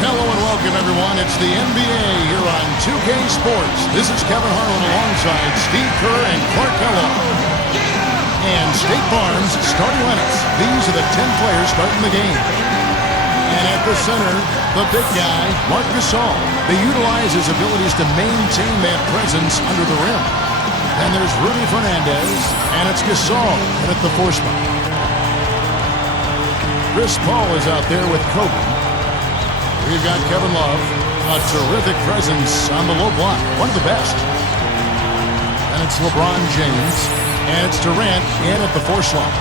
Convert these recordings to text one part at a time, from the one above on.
Hello and welcome, everyone. It's the NBA here on 2K Sports. This is Kevin Harlan alongside Steve Kerr and Clark Kellogg. And State Farm's starting lineups. These are the 10 players starting the game. And at the center, the big guy, Marc Gasol. They utilize his abilities to maintain that presence under the rim. Then there's Rudy Fernandez, and it's Gasol at the 4 spot. Chris Paul is out there with Kobe. We've got Kevin Love, a terrific presence on the low block, one of the best. And it's LeBron James, and it's Durant in at the 4 slot.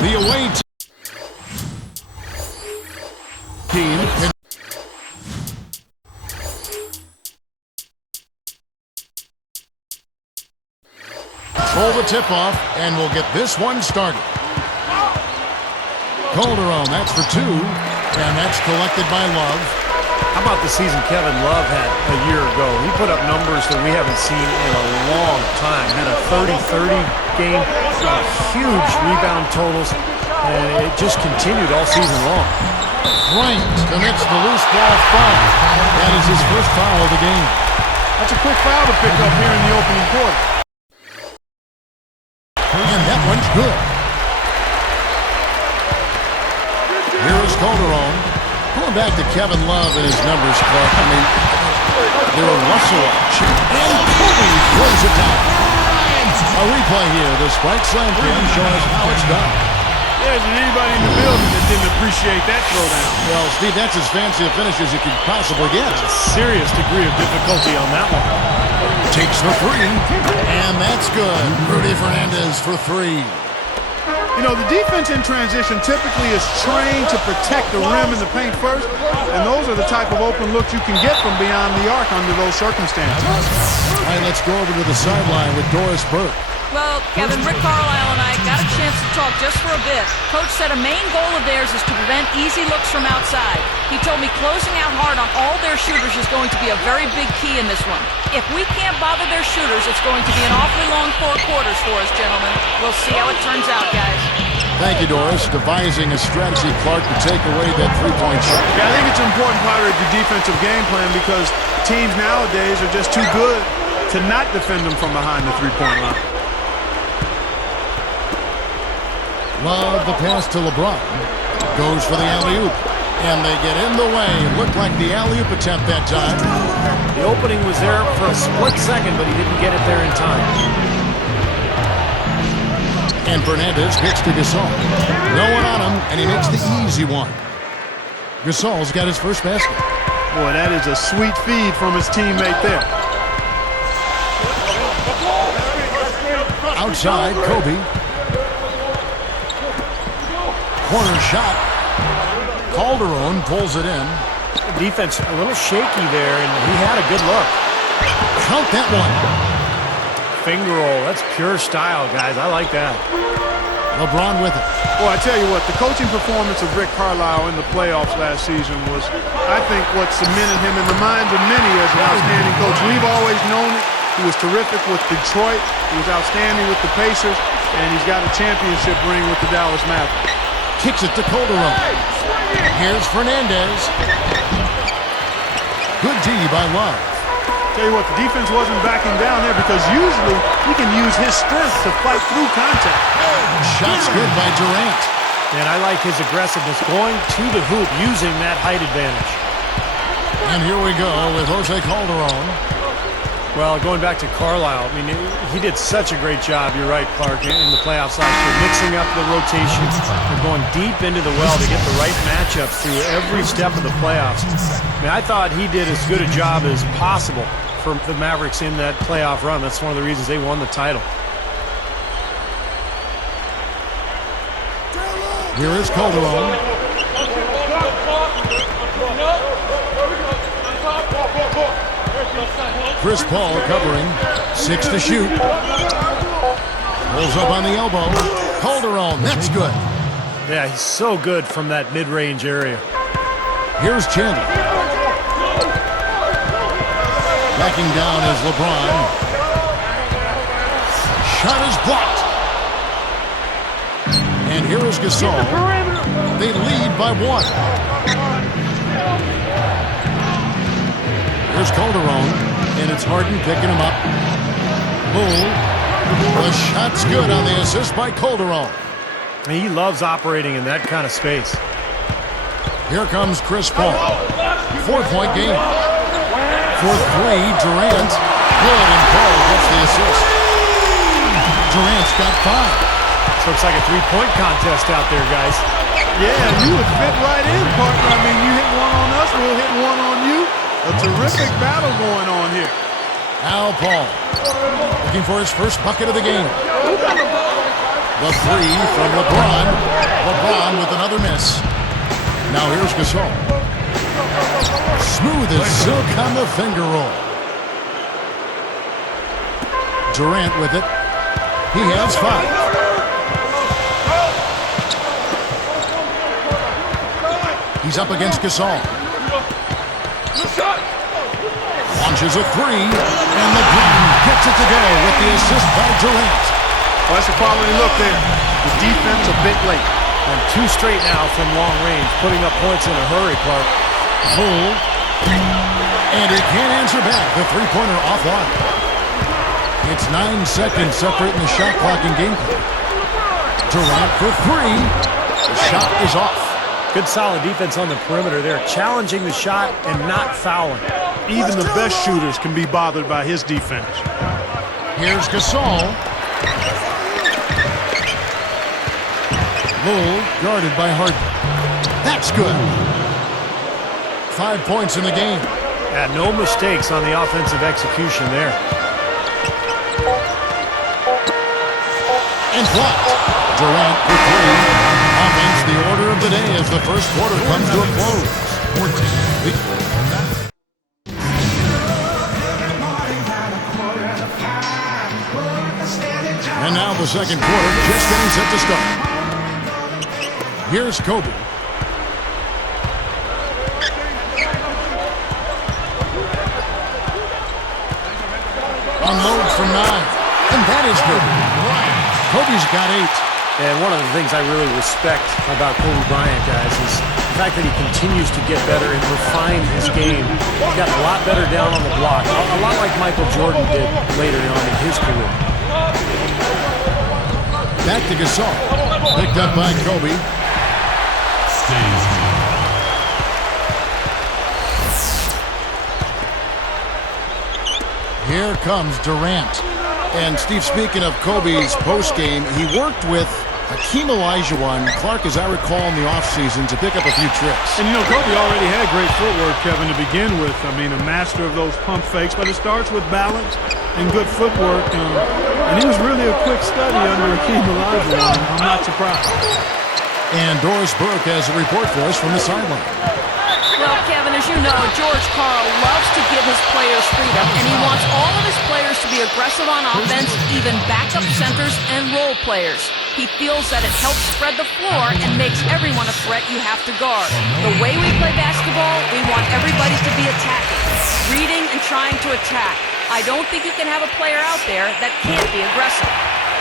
The away team. Control the tip-off, and we'll get this one started. Calderon, that's for 2, and that's collected by Love. How about the season Kevin Love had a year ago? He put up numbers that we haven't seen in a long time. Had a 30-30 game, huge rebound totals, and it just continued all season long. Bryant commits the loose ball foul. That is his first foul of the game. That's a quick foul to pick up here in the opening quarter. And that one's good. Here is Calderon. Going back to Kevin Love and his numbers, Clark. I mean, they're a Russell watch. And Kobe throws it down. A replay here. The Sprite Slam cam showing us how it's done. Yeah, is there anybody in the building that didn't appreciate that throwdown? Well, Steve, that's as fancy a finish as you could possibly get. A serious degree of difficulty on that one. Takes the 3, and that's good. Rudy Fernandez for 3. You know, the defense in transition typically is trained to protect the rim and the paint first, and those are the type of open looks you can get from beyond the arc under those circumstances. All right, let's go over to the sideline with Doris Burke. Well, Kevin, Rick Carlisle and I got a chance to talk just for a bit. Coach said a main goal of theirs is to prevent easy looks from outside. He told me closing out hard on all their shooters is going to be a very big key in this one. If we can't bother their shooters, it's going to be an awfully long 4 quarters for us, gentlemen. We'll see how it turns out, guys. Thank you, Doris. Devising a strategy, Clark, to take away that 3-point shot. Yeah, I think it's an important part of the defensive game plan because teams nowadays are just too good to not defend them from behind the 3-point line. Love the pass to LeBron. Goes for the alley-oop. And they get in the way. Looked like the alley-oop attempt that time. The opening was there for a split second, but he didn't get it there in time. And Fernandez pitched to Gasol. No one on him, and he makes the easy one. Gasol's got his first basket. Boy, that is a sweet feed from his teammate there. Outside, Kobe. Corner shot. Calderon pulls it in. Defense a little shaky there, and he had a good look. Count that one. Finger roll. That's pure style, guys. I like that. LeBron with it. Well, I tell you what, the coaching performance of Rick Carlisle in the playoffs last season was, I think, what cemented him in the minds of many as an outstanding coach. We've always known it. He was terrific with Detroit. He was outstanding with the Pacers. And he's got a championship ring with the Dallas Mavericks. Kicks it to Calderon. Here's Fernandez. Good D by Love. Tell you what, the defense wasn't backing down there because usually he can use his strength to fight through contact. Shot's good by Durant. And I like his aggressiveness going to the hoop using that height advantage. And here we go with Jose Calderon. Well, going back to Carlisle, I mean, he did such a great job, you're right, Clark, in the playoffs last year, mixing up the rotations and going deep into the well to get the right matchups through every step of the playoffs. I mean, I thought he did as good a job as possible for the Mavericks in that playoff run. That's one of the reasons they won the title. Here is Calderon. Chris Paul covering. 6 to shoot. Pulls up on the elbow. Calderon, that's good. Yeah, he's so good from that mid-range area. Here's Chandler. Backing down is LeBron. Shot is blocked. And here is Gasol. They lead by 1. Here's Calderon, and it's Harden picking him up. Bull. The shot's good on the assist by Calderon. He loves operating in that kind of space. Here comes Chris Paul. 4-point game. For 3, Durant. Good, and Paul gets the assist. Durant's got 5. Looks like a three-point contest out there, guys. Yeah, you would fit right in, partner. I mean, you hit one on us, we'll hit one on you. A terrific battle going on here. Al Paul looking for his first bucket of the game. The 3 from LeBron. LeBron with another miss. Now here's Gasol. Smooth as silk on the finger roll. Durant with it. He has 5. He's up against Gasol. Launches a 3, and LeBron gets it to go with the assist by Durant. Well, that's a quality look there. The defense a bit late. And 2 straight now from long range, putting up points in a hurry, Clark. Bull. And he can't answer back. The three-pointer offline. It's 9 seconds separating the shot clock and game clock. Durant for 3. The shot is off. Good solid defense on the perimeter there, challenging the shot and not fouling. Even the best shooters can be bothered by his defense. Here's Gasol. Bull guarded by Harden. That's good. 5 points in the game. Yeah, no mistakes on the offensive execution there. And blocked. Durant for 3. Offense, the order of the day as the first quarter comes to a close. 14. And now the second quarter just getting set to start. Here's Kobe. Unloads from 9. And that is good. Kobe's got 8. And one of the things I really respect about Kobe Bryant, guys, is the fact that he continues to get better and refine his game. He's got a lot better down on the block, a lot like Michael Jordan did later on in his career. Back to Gasol. Picked up by Kobe. Here comes Durant. And Steve, speaking of Kobe's postgame, he worked with Hakeem Olajuwon, Clark, as I recall, in the offseason to pick up a few tricks. And, you know, Kobe already had great footwork, Kevin, to begin with. I mean, a master of those pump fakes, but it starts with balance and good footwork. And he was really a quick study under Hakeem Olajuwon. I'm not surprised. And Doris Burke has a report for us from the sideline. Well, Kevin, as you know, George Karl loves to give his players freedom, and he wants all of his players to be aggressive on offense, even backup centers and role players. He feels that it helps spread the floor and makes everyone a threat you have to guard. The way we play basketball, we want everybody to be attacking, reading and trying to attack. I don't think you can have a player out there that can't be aggressive.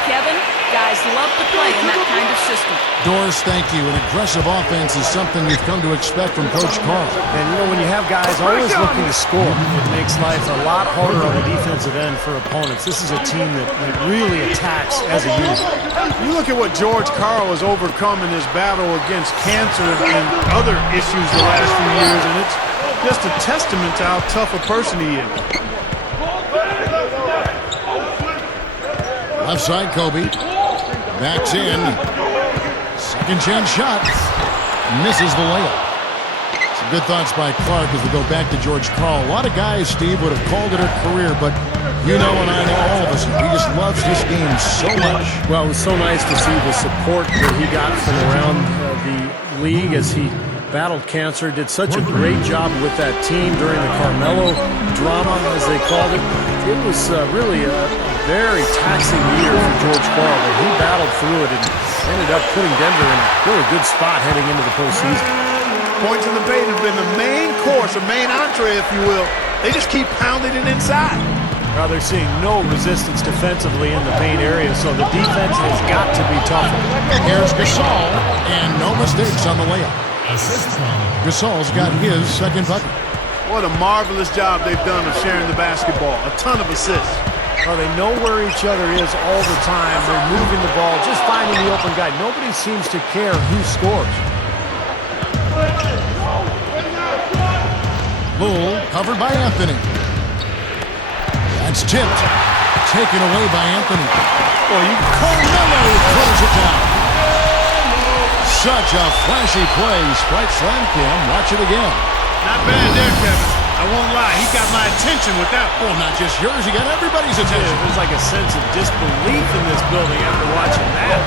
Kevin, guys love to play in that kind of system. Doris, thank you. An aggressive offense is something we've come to expect from Coach Karl. And, you know, when you have guys always looking to score, it makes life a lot harder on the defensive end for opponents. This is a team that really attacks as a unit. You look at what George Karl has overcome in his battle against cancer and other issues the last few years, and it's just a testament to how tough a person he is. Left side, Kobe. Backs in. Second chance shot. Misses the layup. Some good thoughts by Clark as we go back to George Karl. A lot of guys, Steve, would have called it a career, but you know and I know, all of us, he just loves this game so much. Well, it was so nice to see the support that he got from around the league as he battled cancer. Did such a great job with that team during the Carmelo drama, as they called it. It was really a very taxing year for George Karl, but he battled through it and ended up putting Denver in a really good spot heading into the postseason. Points in the paint have been the main course, or main entree, if you will. They just keep pounding it inside. Now they're seeing no resistance defensively in the paint area, so the defense has got to be tougher. Here's Gasol, and no mistakes on the layup. Gasol's got his second bucket. What a marvelous job they've done of sharing the basketball. A ton of assists. Well, they know where each other is all the time. They're moving the ball, just finding the open guy. Nobody seems to care who scores. Bull covered by Anthony. That's tipped. Taken away by Anthony. Carmelo throws it down. Such a flashy play. Sprite Slam Cam. Watch it again. Not bad there, Kevin. I won't lie. He got my attention with that. Well, not just yours. He got everybody's attention. Yeah, there's like a sense of disbelief in this building after watching that.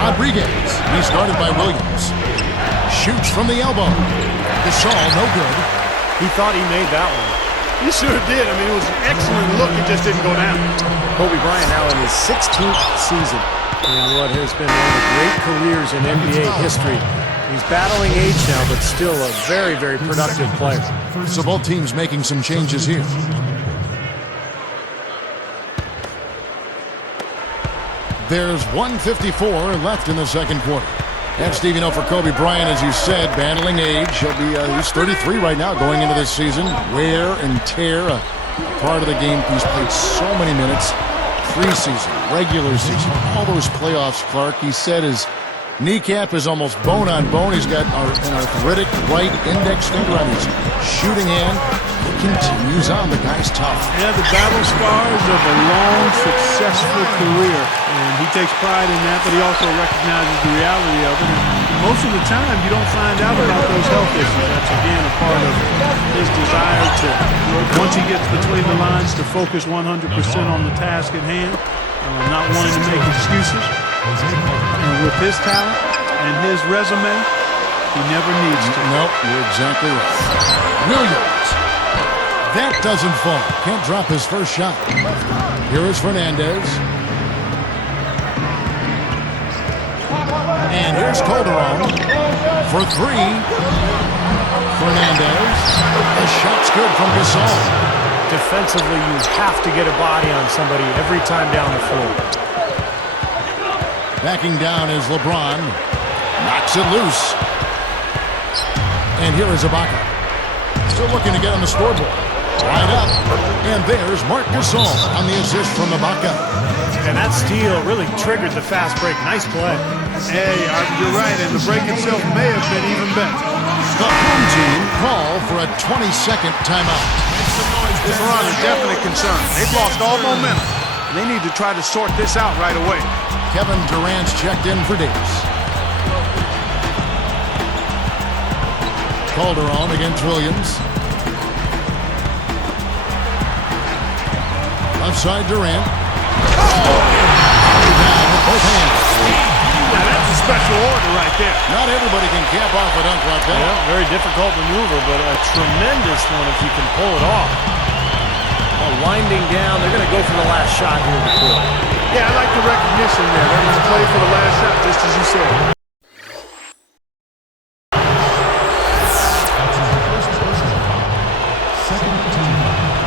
Rodriguez. He started by Williams. Shoots from the elbow. Gasol, no good. He thought he made that one. He sure did. I mean, it was an excellent look. It just didn't go down. Kobe Bryant now in his 16th season in what has been one of the great careers in NBA history. He's battling age now, but still a very, very productive player. So both teams making some changes here. There's 1:54 left in the second quarter. And Steve, you know, for Kobe Bryant, as you said, battling age. He's 33 right now going into this season. Wear and tear, a part of the game. He's played so many minutes. Preseason, regular season, all those playoffs, Clark. He said his kneecap is almost bone on bone. He's got an arthritic right index finger on his shooting hand. He continues on. The guy's tough. Yeah, the battle scars of a long, successful career. And he takes pride in that, but he also recognizes the reality of it. And most of the time, you don't find out about those health issues. That's, again, a part of his desire to, once he gets between the lines, to focus 100% on the task at hand, not wanting to make excuses. And with his talent and his resume, he never needs to. Nope, you're exactly right. Williams. That doesn't fall. Can't drop his first shot. Here is Fernandez. And here's Calderon for three. Fernandez. The shot's good from Gasol. Defensively, you have to get a body on somebody every time down the floor. Backing down is LeBron. Knocks it loose. And here is Ibaka. Still looking to get on the scoreboard. Right up. And there's Marc Gasol on the assist from Ibaka. And that steal really triggered the fast break. Nice play. Hey, you're right, and the break itself may have been even better. The home team call for a 20-second timeout. This run is definite concern. They've lost all momentum. They need to try to sort this out right away. Kevin Durant's checked in for Davis. Calderon against Williams. Left side Durant. Down with both hands. Now that's a special order right there. Not everybody can cap off a dunk like that. Yeah, very difficult maneuver, but a tremendous one if you can pull it off. Winding down, they're going to go for the last shot here in the quarter. Yeah, I like the recognition there. They're going to play for the last shot, just as you said.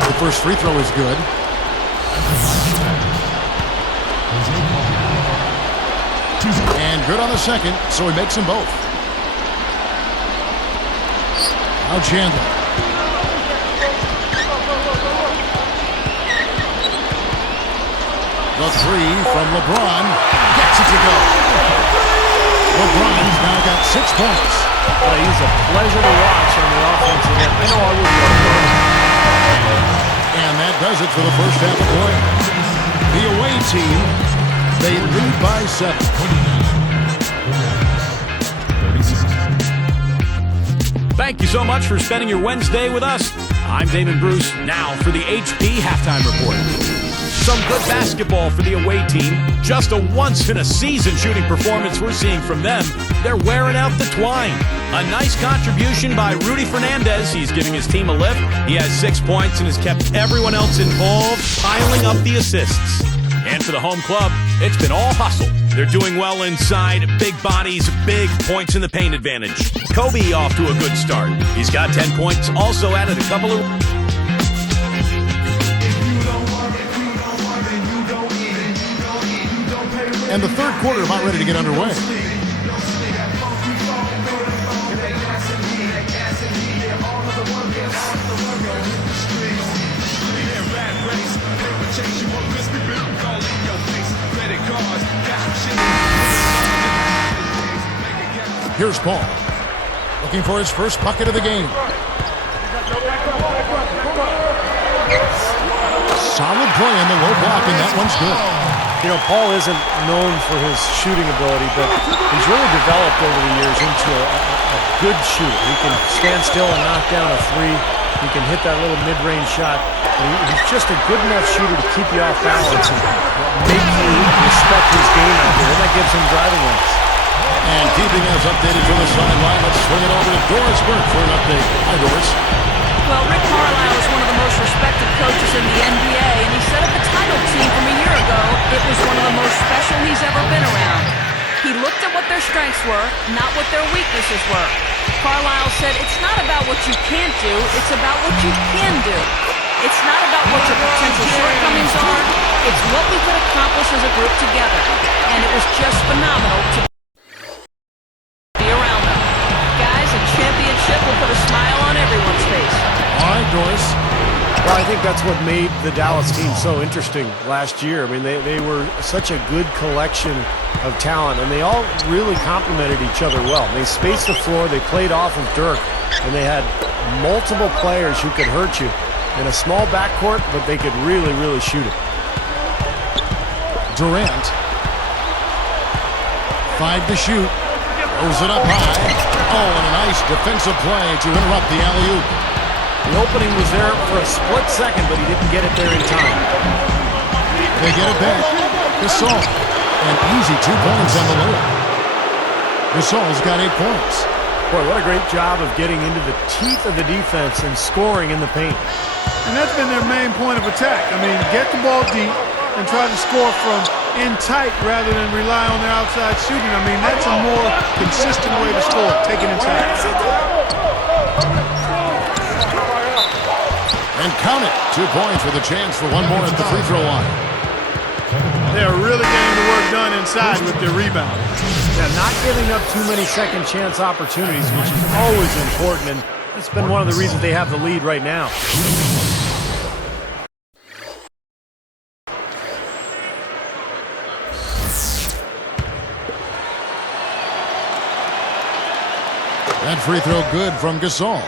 The first free throw is good. And good on the second, so he makes them both. Now Chandler. The three from LeBron gets it to go. LeBron's now got 6 points. Well, he's a pleasure to watch on the offensive end. I know I would go. And that does it for the first half of play. The away team, they lead by 7. 36. Thank you so much for spending your Wednesday with us. I'm Damon Bruce. Now for the HP Halftime Report. Some good basketball for the away team. Just a once-in-a-season shooting performance we're seeing from them. They're wearing out the twine. A nice contribution by Rudy Fernandez. He's giving his team a lift. He has 6 points and has kept everyone else involved, piling up the assists. And for the home club, it's been all hustle. They're doing well inside, big bodies, big points in the paint advantage. Kobe off to a good start. He's got 10 points, also added a couple of... And the third quarter about ready to get underway. Here's Paul, looking for his first bucket of the game. Solid play in the low block, and that one's good. You know, Paul isn't known for his shooting ability, but he's really developed over the years into a good shooter. He can stand still and knock down a three. He can hit that little mid-range shot. He's just a good enough shooter to keep you off balance and make you respect his game out there, and that gives him driving lanes. And keeping us updated from the sideline, let's swing it over to Doris Burke for an update. Hi, Doris. Well, Rick Carlisle is one of the most respected coaches in the NBA, and he said of the title team from a year ago, it was one of the most special he's ever been around. He looked at what their strengths were, not what their weaknesses were. Carlisle said, it's not about what you can't do, it's about what you can do. It's not about what your potential shortcomings are, it's what we could accomplish as a group together. And it was just phenomenal to be around them. Guys, a championship will put a smile on everyone's face. All right, Doris. Well, I think that's what made the Dallas team so interesting last year. I mean, they were such a good collection of talent, and they all really complemented each other well. They spaced the floor, they played off of Dirk, and they had multiple players who could hurt you in a small backcourt, but they could really, really shoot it. Durant. 5 to shoot. Throws it up high. Oh, and a nice defensive play to interrupt the alley-oop. The opening was there for a split second, but he didn't get it there in time. They get it back. Gasol. An easy 2 points on the layup. Gasol's got 8 points. Boy, what a great job of getting into the teeth of the defense and scoring in the paint. And that's been their main point of attack. I mean, get the ball deep and try to score from in tight rather than rely on their outside shooting. I mean, that's a more consistent way to score, take it inside. And count it. 2 points with a chance for one more at the free throw line. They're really getting the work done inside with their rebound. Yeah, not giving up too many second chance opportunities, which is always important, and that's been one of the reasons they have the lead right now. That free throw good from Gasol.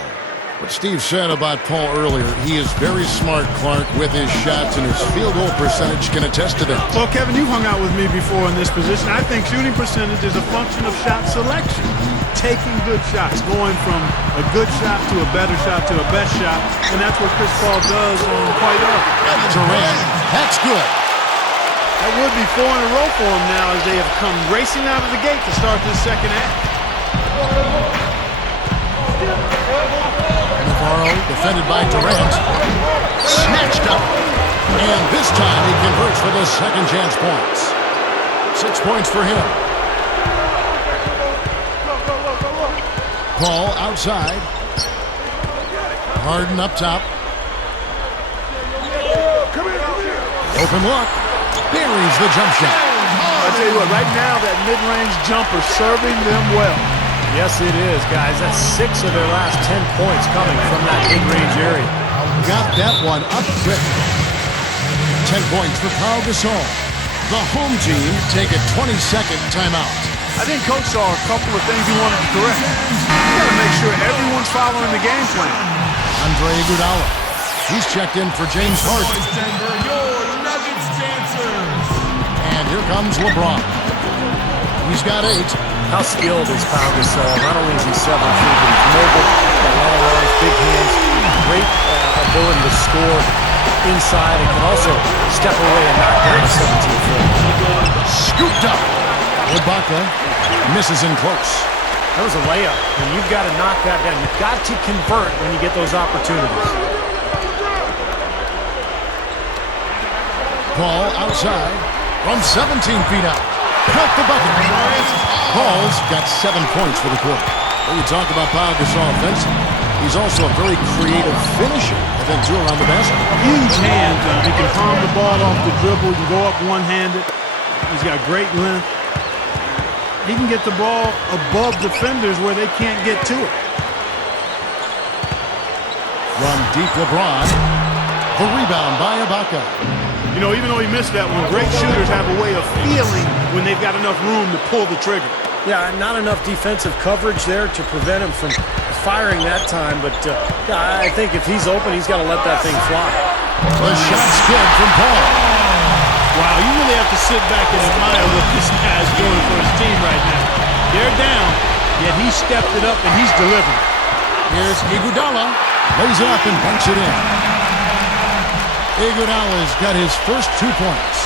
What Steve said about Paul earlier, he is very smart, Clark, with his shots, and his field goal percentage can attest to that. Well, Kevin, you've hung out with me before in this position. I think shooting percentage is a function of shot selection. Taking good shots, going from a good shot to a better shot to a best shot, and that's what Chris Paul does quite often. Durant, that's good. That would be 4 in a row for him now as they have come racing out of the gate to start this second half. Navarro, defended by Durant. Snatched up. And this time he converts for the second chance points. 6 points for him. Paul outside. Harden up top. Open look. Buries the jump shot. I'll tell you what, right now that mid-range jumper serving them well. Yes, it is, guys. That's 6 of their last 10 points coming from that mid-range area. Got that one up quick. 10 points for Pau Gasol. The home team take a 20-second timeout. I think Coach saw a couple of things he wanted to correct. You got to make sure everyone's following the game plan. Andre Iguodala He's checked in for James Harden. And here comes LeBron. He's got 8. How skilled is Pau Gasol? Not only is he 7'3", but he's mobile, got long arms, big hands, great ability to score inside, and can also step away and knock down a 17-footer. Scooped up. Ibaka misses in close. That was a layup, and you've got to knock that down. You've got to convert when you get those opportunities. Paul outside from 17 feet out. Count the bucket. Paul's got 7 points for the quarter. When you talk about Pau Gasol offense, he's also a very creative finisher, I think, too, around the basket. Huge hands. He can palm the ball off the dribble. He can go up one-handed. He's got great length. He can get the ball above defenders where they can't get to it. From deep LeBron. The rebound by Ibaka. You know, even though he missed that one, great shooters have a way of feeling when they've got enough room to pull the trigger. Yeah, not enough defensive coverage there to prevent him from firing that time, but I think if he's open, he's got to let that thing fly. The shot's good from Paul. Wow, you really have to sit back and admire what this guy's doing for his team right now. They're down, yet he stepped it up and he's delivering. Here's Iguodala. Lays it up and bunks it in. Iguodala's got his first 2 points.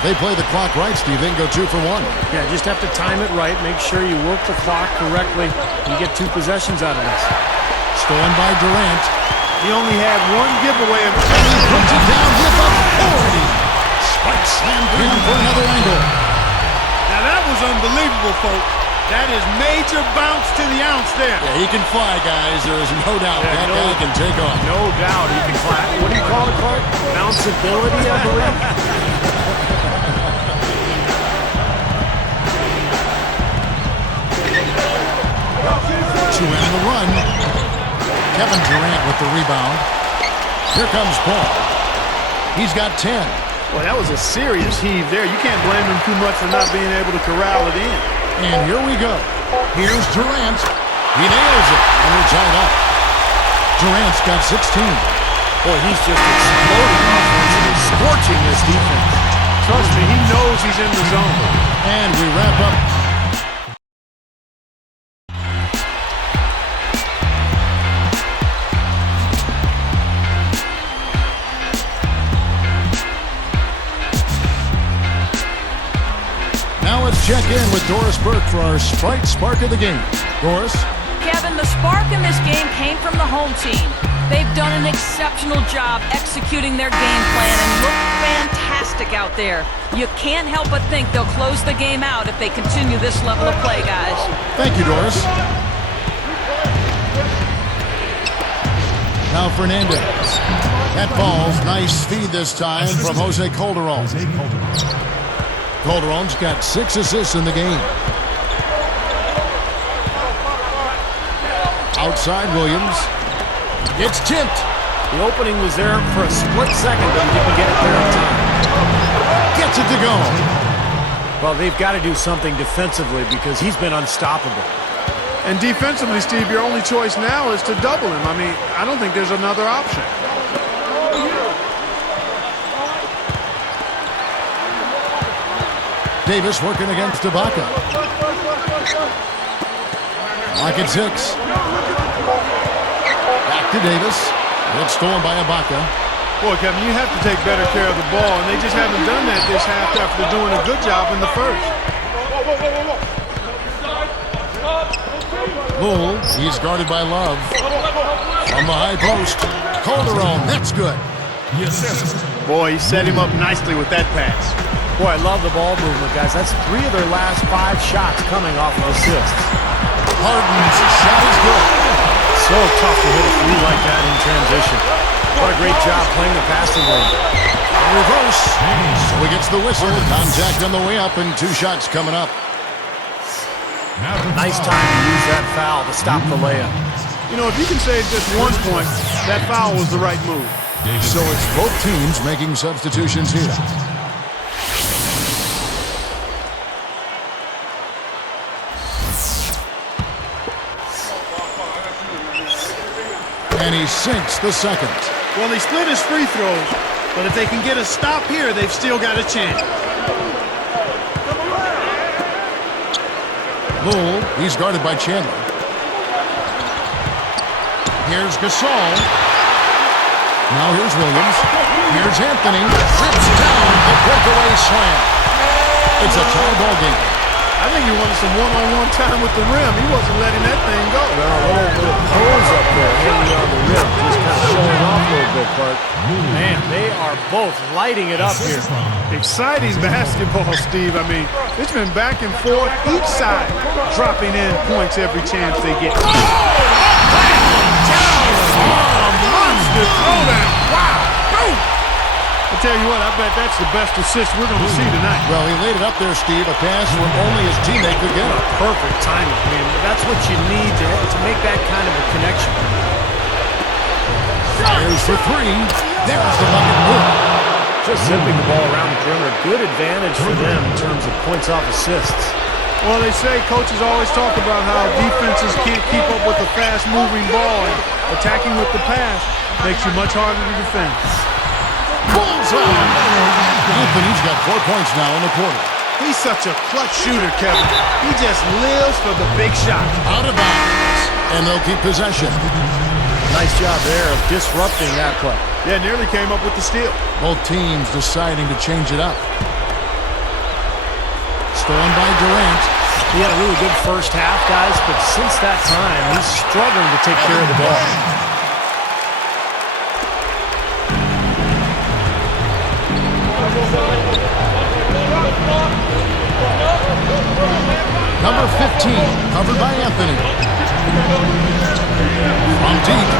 They play the clock right, Steve. They can go 2 for 1. Yeah, just have to time it right. Make sure you work the clock correctly. You get 2 possessions out of this. Stolen by Durant. He only had 1 giveaway. And he puts it down with authority. Spike slammed in for another angle. Now that was unbelievable, folks. That is major bounce to the ounce there. Yeah, he can fly, guys. There is no doubt that guy can take off. No doubt he can fly. What do you call it, Clark? Bounceability, I believe. To end the run. Kevin Durant with the rebound. Here comes Paul. He's got 10. Well, that was a serious heave there. You can't blame him too much for not being able to corral it in. And here we go. Here's Durant. He nails it, and we're tied up. Durant's got 16. Boy, he's just exploding offensively, scorching this defense. Trust me, he knows he's in the zone. And we wrap up. Now let's check in with Doris Burke for our Sprite Spark of the game. Doris? Kevin, the spark in this game came from the home team. They've done an exceptional job executing their game plan and look fantastic out there. You can't help but think they'll close the game out if they continue this level of play, guys. Thank you, Doris. Now Fernandez. That falls. Nice feed this time from Jose Calderon. Calderon's got 6 assists in the game. Outside Williams. It's tipped. The opening was there for a split second, but he didn't get it there in time. Gets it to go. Well, they've got to do something defensively because he's been unstoppable. And defensively, Steve, your only choice now is to double him. I mean, I don't think there's another option. Davis working against Ibaka. Lock at 6. Back to Davis. It's stolen by Ibaka. Boy, Kevin, you have to take better care of the ball, and they just haven't done that this half after doing a good job in the first. Bull, he's guarded by Love. From the high post. Calderon, that's good. Boy, he set him up nicely with that pass. Boy, I love the ball movement, guys. That's 3 of their last 5 shots coming off of assists. Harden's shot is good. So tough to hit a 3 like that in transition. What a great job playing the passing lane. Reverse. So he gets the whistle. Contact on the way up and 2 shots coming up. Nice time to use that foul to stop the layup. You know, if you can save just 1 point, that foul was the right move. So it's both teams making substitutions here. And he sinks the second. Well, he split his free throws, but if they can get a stop here, they've still got a chance. Bull, he's guarded by Chandler. Here's Gasol. Now here's Williams. Here's Anthony. Trips down the breakaway slam. It's a tie ball game. I think he wanted some one-on-one time with the rim. He wasn't letting that thing go. Well, a little pose up there, hanging on the rim, just kind of showing off a little bit, Clark. Man, they are both lighting it up here. Exciting basketball, Steve. I mean, it's been back and forth, each side dropping in points every chance they get. Monster throwdown. Wow. Boom. I tell you what, I bet that's the best assist we're going to see tonight. Well, he laid it up there, Steve, a pass where only his teammate could get it. Perfect timing, man. That's what you need to make that kind of a connection. Fires for three. There's the bucket. Boom. Just zipping the ball around the perimeter. Good advantage for them in terms of points off assists. Well, they say coaches always talk about how defenses can't keep up with a fast-moving ball, and attacking with the pass makes you much harder to defend. Bullseye. Anthony's got 4 points now in the quarter. He's such a clutch shooter, Kevin. He just lives for the big shot. Out of bounds. And they'll keep possession. Nice job there of disrupting that play. Yeah, nearly came up with the steal. Both teams deciding to change it up. Stolen by Durant. He had a really good first half, guys, but since that time, he's struggling to take care of the ball. Number 15, covered by Anthony. From deep.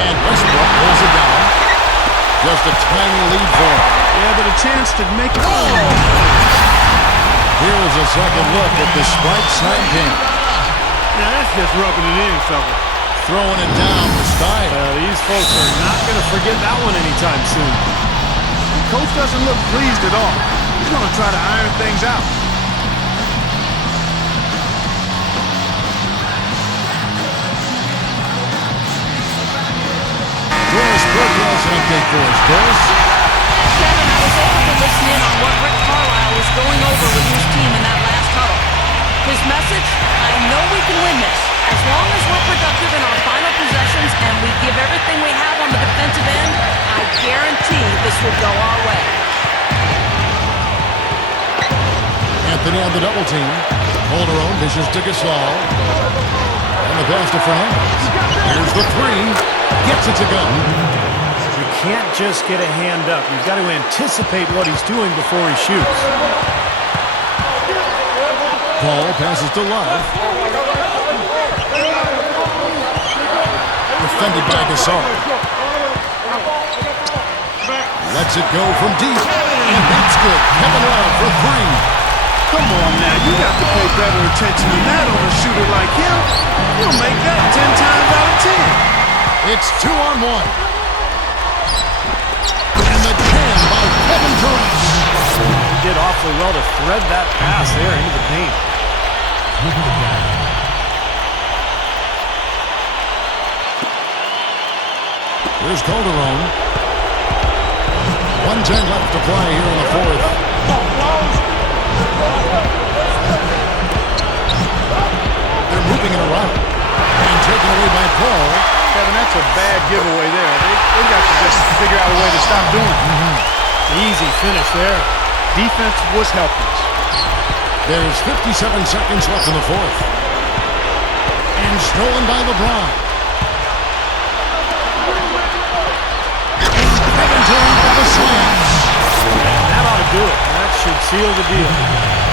And Westbrook pulls it down. Just a tiny lead for him. Yeah, but a chance to make it. Here's a second look at the Spike Slam game. Now that's just rubbing it in, fella. Throwing it down with style. These folks are not going to forget that one anytime soon. Coach doesn't look pleased at all. He's going to try to iron things out. Doris Burke has an update for us. Doris? Kevin, I was able to listen in on what Rick Carlisle was going over with his team in that last huddle. His message, I know we can win this. As long as we're productive in our final possessions and we give everything we have on the defensive end, I guarantee this will go our way. Anthony on the double team. Calderon dishes to Gasol. And the pass to Fernandez. Here's the three. Gets it to go. You can't just get a hand up. You've got to anticipate what he's doing before he shoots. Paul passes to Love. Defended by Gasol. Lets it go from deep. And that's good. Kevin Love for three. Come on now, you got to pay better attention than that on a shooter like him. He'll make that 10 times out of 10. It's 2-on-1. And the jam by Kevin Durant. He did awfully well to thread that pass there into the paint. Here's Calderon. 1:10 left to play here in the fourth. They're moving it around. And taken away by Paul. Kevin, that's a bad giveaway there. They got to just figure out a way to stop doing it. Easy finish there. Defense was helpless. There's 57 seconds left in the fourth. And stolen by LeBron. And Kevin Durant with the slam. That ought to do it. That should seal the deal.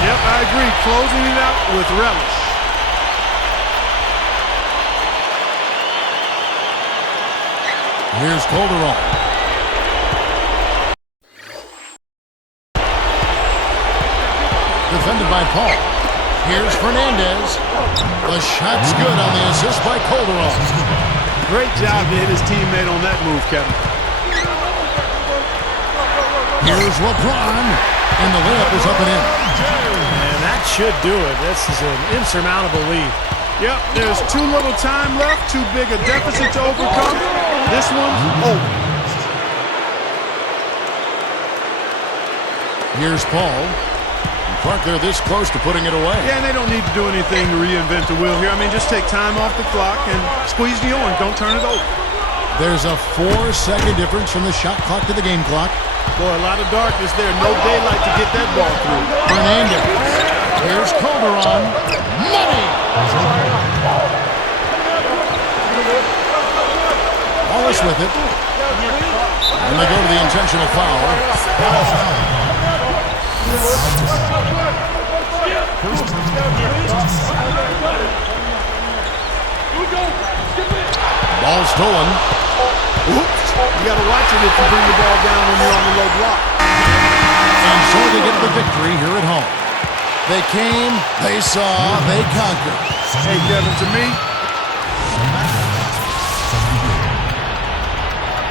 Yep, I agree. Closing it out with relish. Here's Calderon. Defended by Paul. Here's Fernandez. The shot's good on the assist by Calderon. Great job to hit his teammate on that move, Kevin. Here's LeBron. And the layup is up and in. And that should do it. This is an insurmountable lead. Yep, there's too little time left, too big a deficit to overcome. This one's over. Here's Paul. And Clark, they're this close to putting it away. Yeah, and they don't need to do anything to reinvent the wheel here. I mean, just take time off the clock and squeeze the orange. Don't turn it over. There's a 4-second difference from the shot clock to the game clock. Boy, a lot of darkness there. No daylight to get that ball through. Hernandez. Here's Calderon. Money! Wallace with it. And they go to the intentional foul. Ball stolen. Oops. You got to watch it if you bring the ball down when you're on the low block. And so they get the victory here at home. They came, they saw, they conquered. Hey, Kevin, to me,